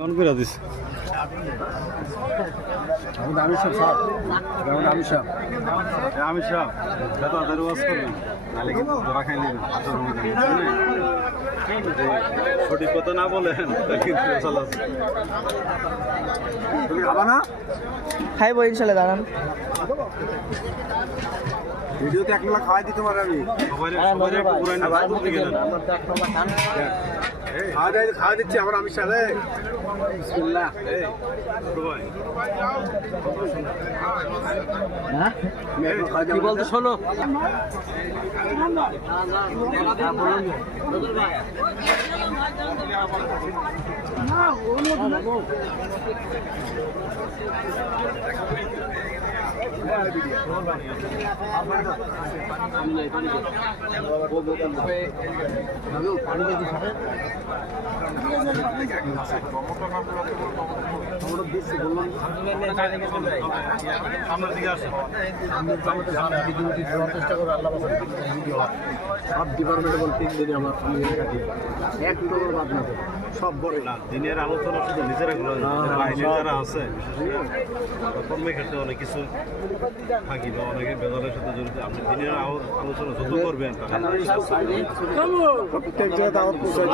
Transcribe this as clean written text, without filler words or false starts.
কেমন করে দিস আমি সব তাদের ওয়াজ করবেন নাহলে কিন্তু ধরা খাই নেবেন সঠিক কথা না বলেন কিন্তু তুমি খাবা না খাইবো ইনশাল্লাহ দাঁড়ান ভিডিওতে এক মেলা খাওয়াই দিতে পারে আমি খাওয়া দিচ্ছি আমার আমি সাথে কি বলতে শোনো সব ডিপার্টমেন্টে বল 3 দিনে আমার এক নম্বর বাদ না সব বড় না দিনের আলোচনা শুধু নিজেরা গুলো বাইরে যারা আছে কর্মের ক্ষেত্রে অনেক কিছু থাকি বা অনেকে বেদনের সাথে জড়িত আপনি দিনের আলোচনা যত করবেন প্রত্যেক জায়গায় দাওয়াত পৌঁছাই